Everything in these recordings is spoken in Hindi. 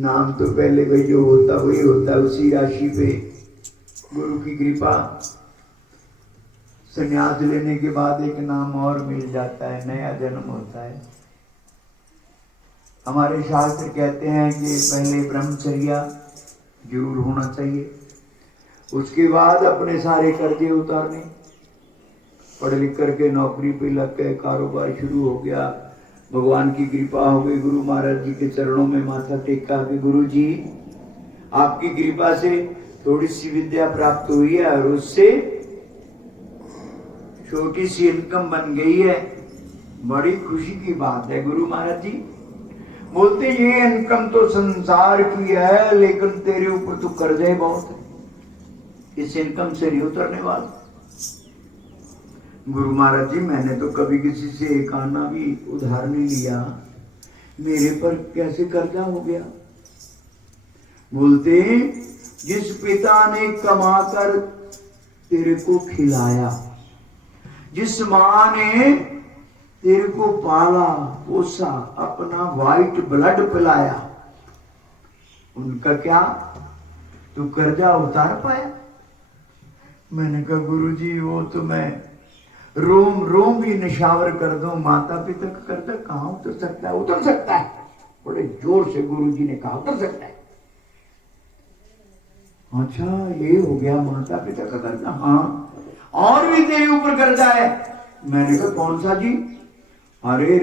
नाम तो पहले भाई जो होता वही होता, उसी राशि पे गुरु की कृपा। संन्यास लेने के बाद एक नाम और मिल जाता है, नया जन्म होता है। हमारे शास्त्र कहते हैं कि पहले ब्रह्मचर्या जरूर होना चाहिए, उसके बाद अपने सारे कर्जे उतारने, पढ़ लिख करके नौकरी पे लग गए, कारोबार शुरू हो गया, भगवान की कृपा हो गई, गुरु महाराज जी के चरणों में माथा टेका कि गुरु जी आपकी कृपा से थोड़ी सी विद्या प्राप्त हुई है और उससे छोटी सी इनकम बन गई है, बड़ी खुशी की बात है। गुरु महाराज जी बोलते ये इनकम तो संसार की है, लेकिन तेरे ऊपर तो कर्जे बहुत है, इस इनकम से नहीं उतरने वाला। गुरु महाराज जी मैंने तो कभी किसी से एक आना भी उधार नहीं लिया, मेरे पर कैसे कर्जा हो गया? बोलते जिस पिता ने कमाकर तेरे को खिलाया, जिस माँ ने तेरे को पाला पोसा, अपना वाइट ब्लड पिलाया, उनका क्या तू कर्जा उतार पाया? मैंने कहा गुरु जी वो तो मैं रोम रोम भी निशावर कर दूं, माता पिता का कर्जा कहां उतर सकता है? उतर सकता है, बड़े जोर से गुरु जी ने कहा उतर सकता है। अच्छा ये हो गया माता पिता का कर्जा? हाँ, और भी तेरे ऊपर कर्जा है। मैंने कहा कौन सा जी? अरे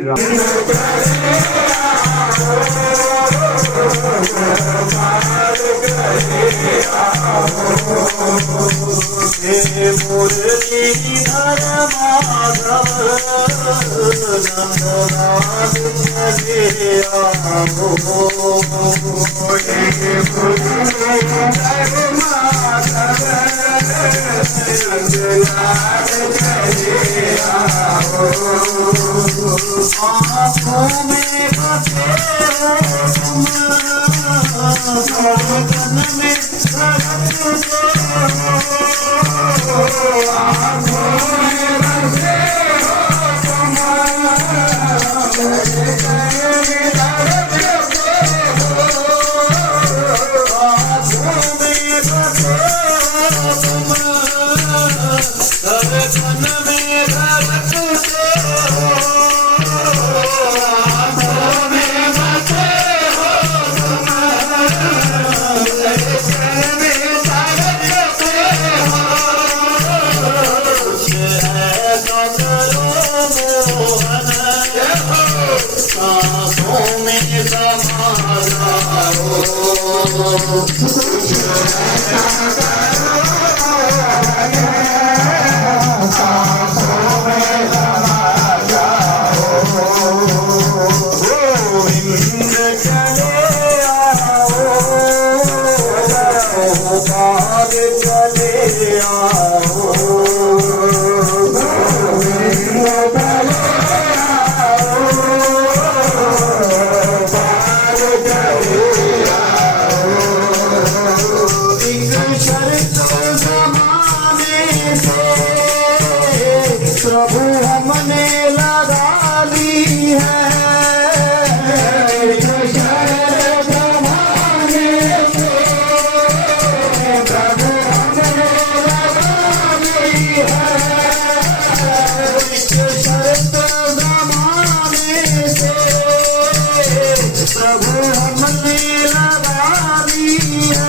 प्रभु हमने लगा ली है शरत माने से, प्रभु हमने लगा ली है शरत माने से, प्रभु हमने लगा ली है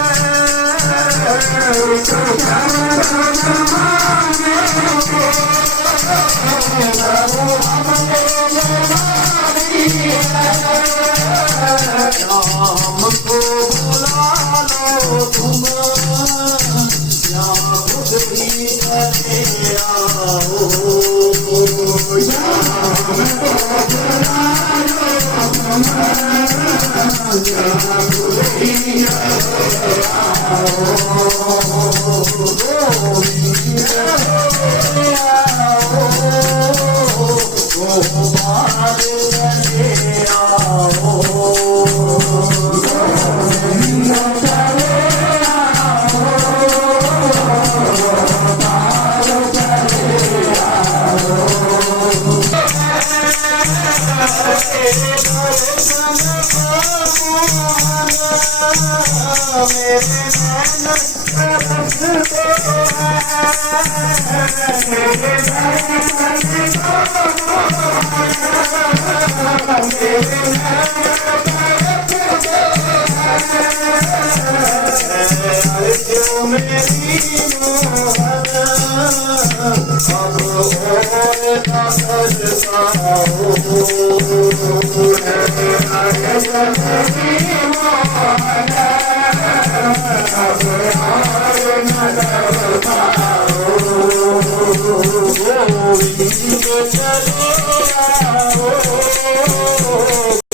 राम को बुला लो तुम या खुद भी चले आओ, राम को बुला लो तुम या खुद भी चले आओ,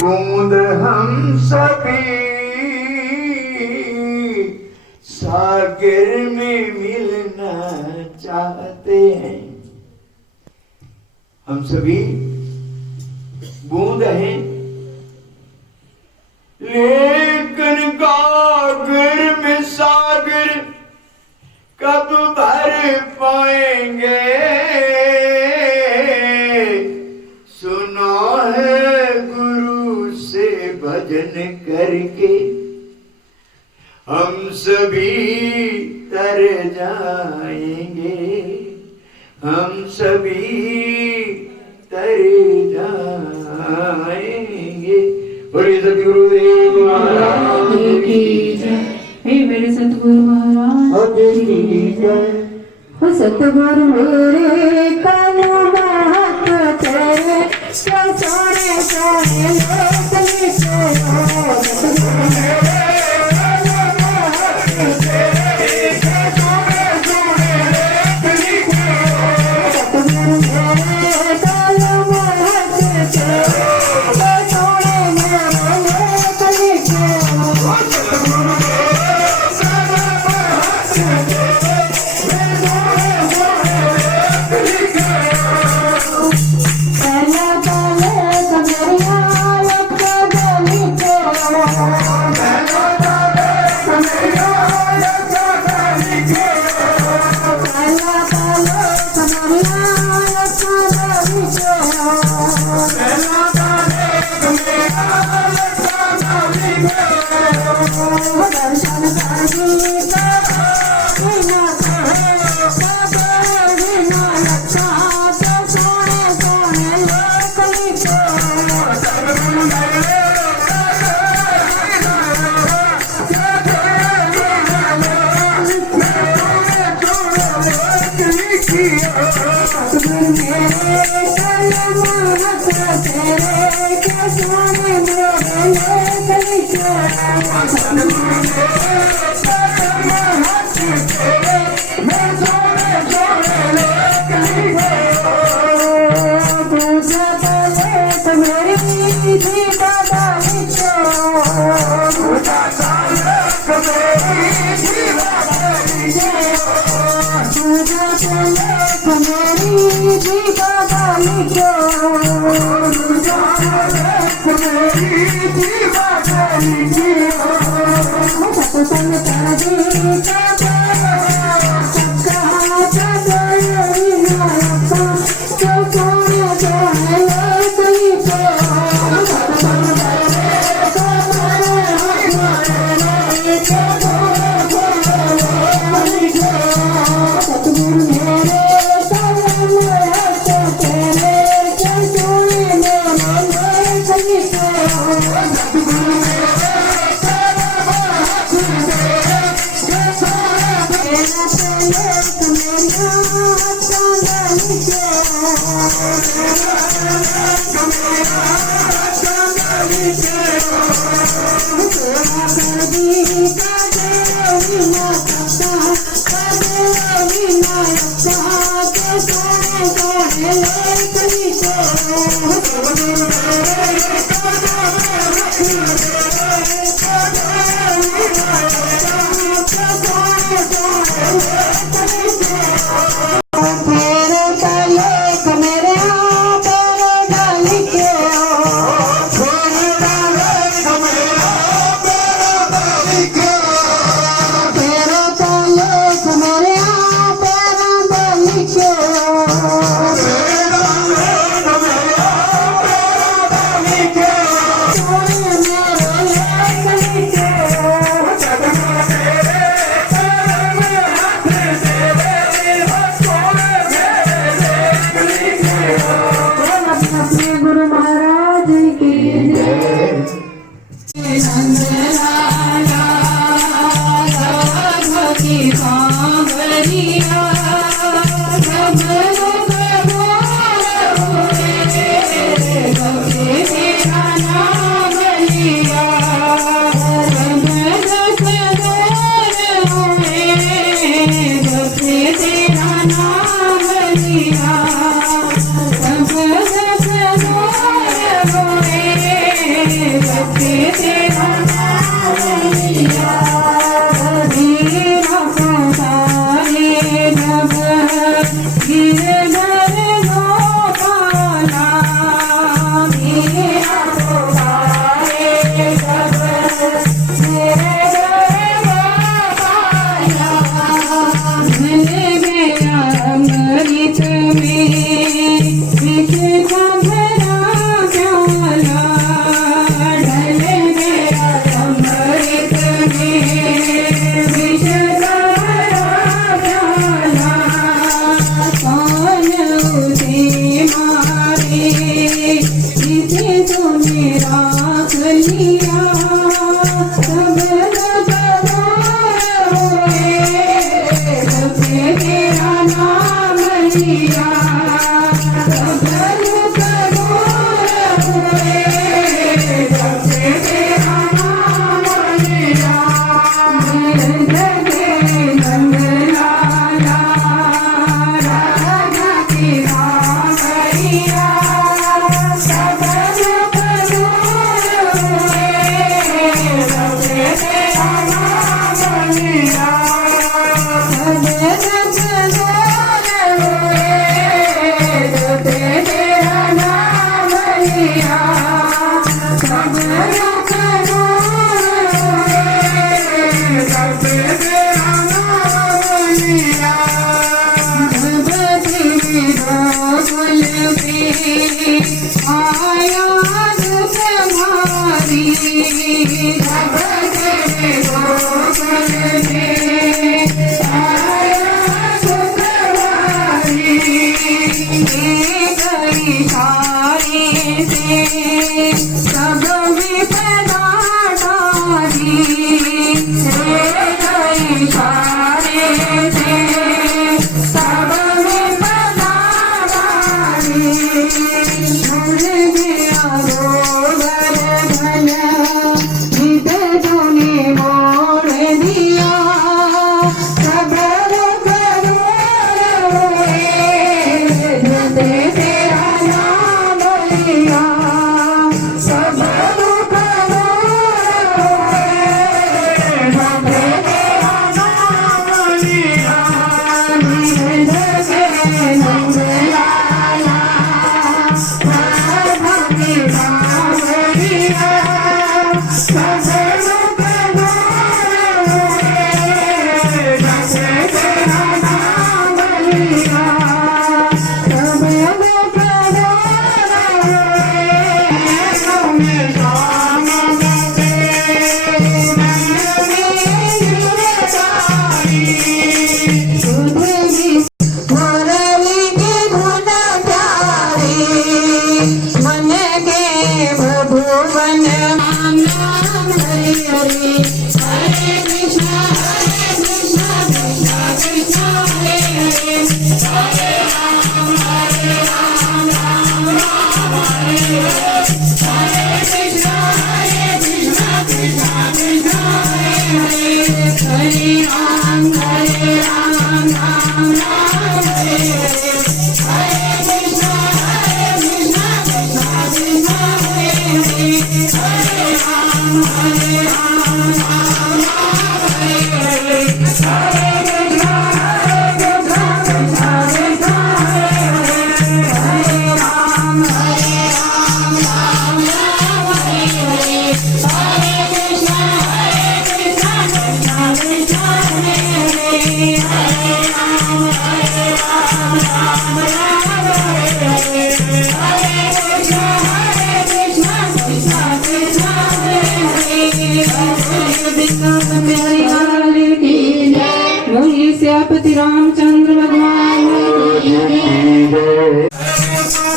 बूंद हम सभी सागर में मिलना चाहते हैं। हम सभी बूंद हैं, लेकिन गागर में सागर कब भर पाएंगे। सुना है गुरु से भजन करके हम सभी तर जाएंगे, हम सभी तर जाएंगे। बोलिए सतगुरुदेव महाराज की जय। हे मेरे सतगुरु महाराज की जय। हो सतगुरु मेरे कानों महक तेरे क्या सोने सोने लोक लिखे हो। सतगुरु मेरे कानों महक तेरे क्या सोने सोने लोक लिखे हो। सतगुरु मेरे कानों महक तेरे क्या सोने सोने लोक लिखे हो। सतगुरु गुरु महाराज की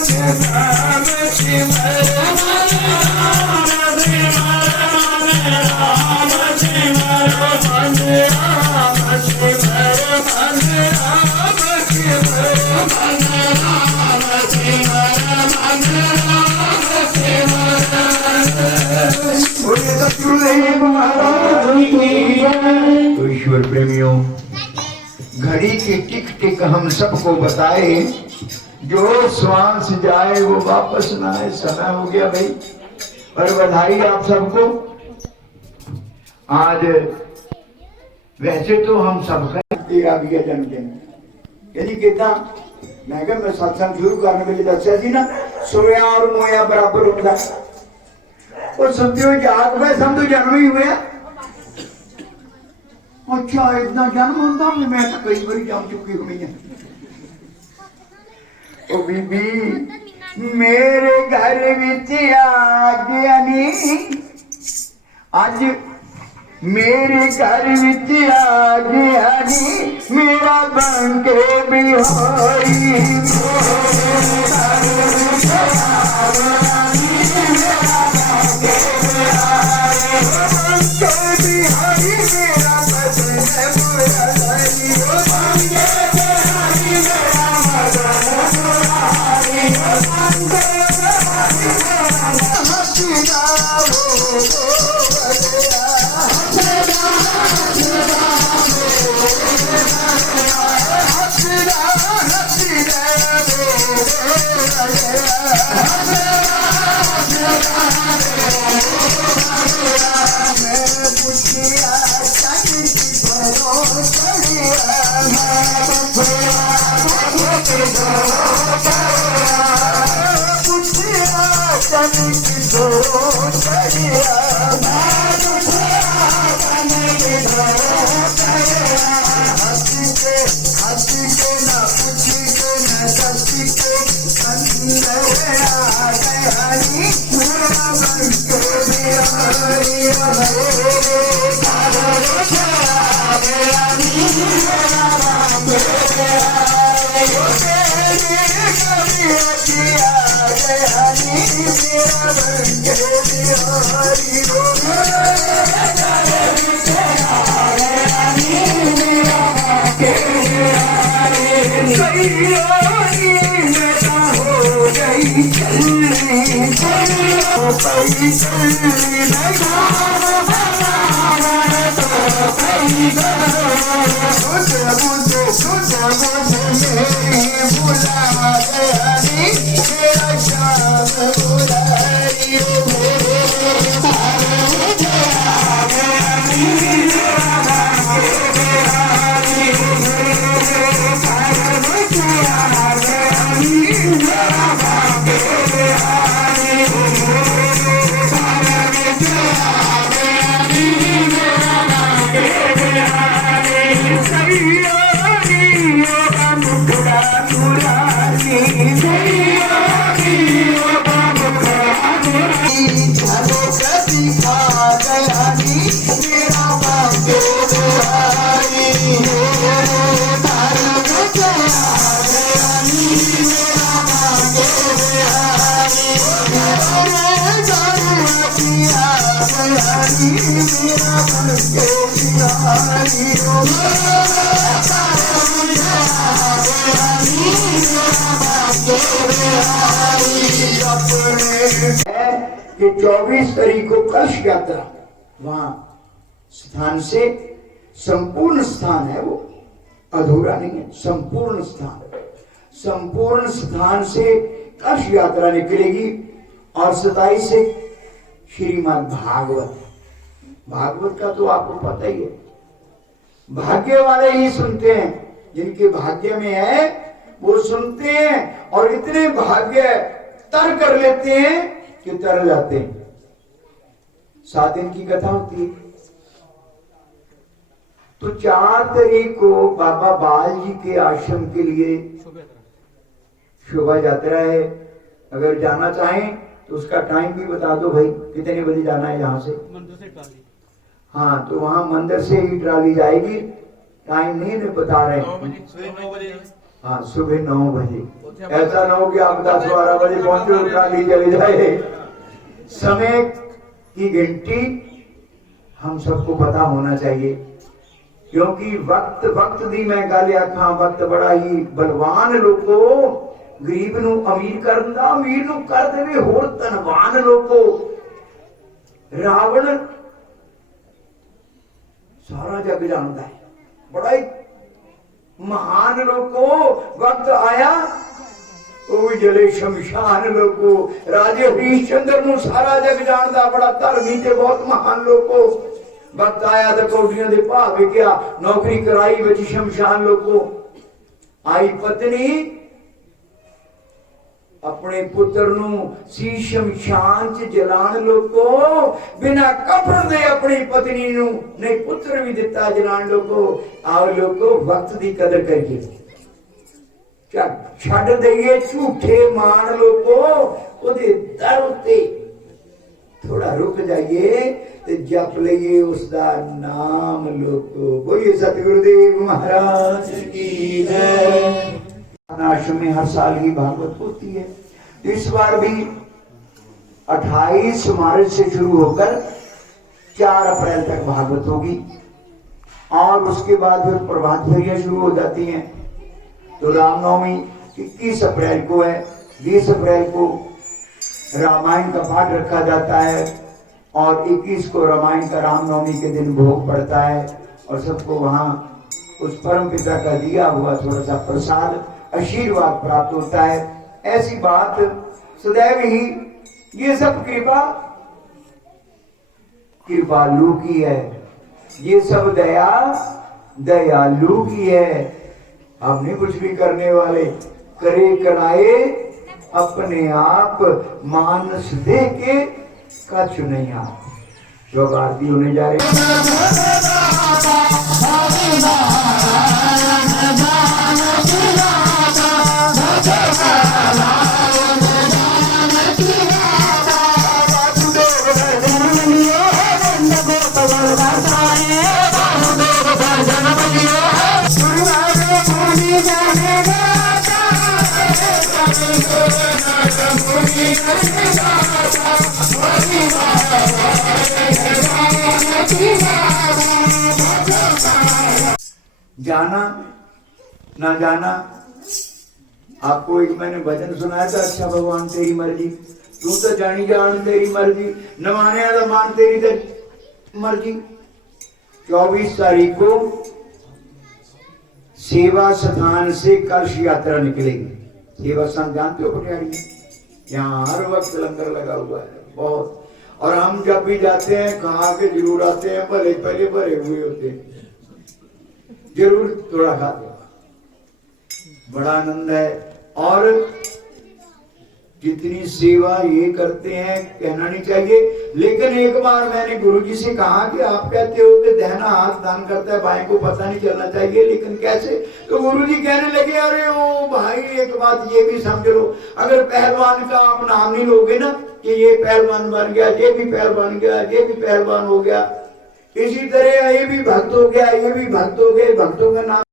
तो ईश्वर प्रेमियों, घड़ी की टिक टिक हम सबको बताए, जो श्वास जाए वो वापस ना आए। समय हो गया भाई, और बधाई आप सबको। आज वैसे तो हम सबका तेरा भी जन्मदिन यदि कहता मैं क्या, मैं सत्संग शुरू करने के लिए दसा जी ना, सोया और मोया बराबर होता और समझो याद में सब तो जन्म ही हुए। अच्छा इतना जन्म होता, मैं तो कई बार जम चुकी हुई है। ओ बीबी मेरे घर विच आ गया नी, आज मेरे घर विच आ गया नी, मेरा बंके बिहारी। कि 24 तारीख को कलश यात्रा वहां स्थान से, संपूर्ण स्थान है वो, अधूरा नहीं है, संपूर्ण स्थान, संपूर्ण स्थान से कलश यात्रा निकलेगी। और 27 से श्रीमद् भागवत, भागवत का तो आपको पता ही है, भाग्य वाले ही सुनते हैं, जिनके भाग्य में है वो सुनते हैं, और इतने भाग्य तर कर लेते हैं कि तर जाते हैं। 7 दिन की कथा होती है। तो 4 तारीख को बाबा बाल जी के आश्रम के लिए शोभा यात्रा है। अगर जाना चाहें तो उसका टाइम भी बता दो भाई, कितने बजे जाना है यहाँ से? मंदिर से ट्राली। हाँ, तो वहां मंदिर से ही ट्राली जाएगी। टाइम नहीं बता रहे, 9 बजे हाँ सुबह 9 बजे, ऐसा ना हो कि आप 10-12 बजे पहुंचे और ट्राली चले जाए। समय की गिनती हम सबको पता होना चाहिए, क्योंकि वक्त वक्त दी मैं गल आखा, वक्त बड़ा ही बलवान लोगो, गरीब नू अमीर करदा, अमीर नू कर देवे होर धनवान लोगो। रावण सारा जग जानता है, बड़ा ही महान लोगो, वक्त आया वो जले शमशान लोगो। राजे हरिश्चंद्र नू सारा जग जानता, बड़ा धर्मी ते बहुत महान लोगो। वक्त आया तो कौडियां दे भाव विकिया, नौकरी कराई बची शमशान लोगो। आई पत्नी अपने पुत्र नू सी शमशान च जलान लोगो, बिना कफन दे अपनी पत्नी नू नहीं पुत्र भी दिता जलान लोगो। आओ लोगो वक्त की कदर करिए, छड़ दईए झूठे मान लोगो, ओदे दर उत्ते थोड़ा रुक जाइए ते जप लइए उसका नाम लोगो। बोलिए सतगुरुदेव महाराज की जय। आश्रम में हर साल ही भागवत होती है, तो इस बार भी 28 मार्च से शुरू होकर 4 अप्रैल तक भागवत होगी, और उसके बाद फिर प्रभात फेरियां शुरू हो जाती हैं। तो रामनवमी 21 अप्रैल को है, 20 अप्रैल को रामायण का पाठ रखा जाता है, और 21 को रामायण का रामनवमी के दिन भोग पड़ता है, और सबको वहां उस परम पिता का दिया हुआ थोड़ा सा प्रसाद आशीर्वाद प्राप्त होता है। ऐसी बात सदैव ही ये सब कृपा कृपालु की है, ये सब दया दयालु की है। हम नहीं कुछ भी करने वाले, करे कराए अपने आप, मानस दे के कछ नहीं आप। जो आरती होने जा रही जाना ना जाना। आपको एक मैंने भजन सुनाया था, अच्छा भगवान तेरी मर्जी, तू तो जानी जान तेरी मर्जी, नवाने वाला मान तेरी तो मर्जी। 24 तारीख को सेवा स्थान से कलश यात्रा निकलेगी। सेवा स्थान जानते हो पटियाली में, यहाँ हर वक्त लंगर लगा हुआ है बहुत, और हम जब भी जाते हैं कहा के जरूर आते हैं, भले पहले भरे हुए होते हैं, जरूर थोड़ा खाते हैं, बड़ा आनंद है। और जितनी सेवा ये करते हैं कहना नहीं चाहिए। लेकिन एक बार मैंने गुरुजी से कहा कि आप कहते हो कि दाहिना हाथ दान करता है, बाएं को पता नहीं चलना चाहिए, लेकिन कैसे? तो गुरुजी कहने लगे अरे ओ भाई एक बात ये भी समझ लो, अगर पहलवान का आप नाम नहीं लोगे ना कि ये पहलवान बन गया, ये भी पहलवान गया, ये भी पहलवान हो गया, इसी तरह ये भी भक्त हो गया, ये भी भक्त हो गए, भक्तों का नाम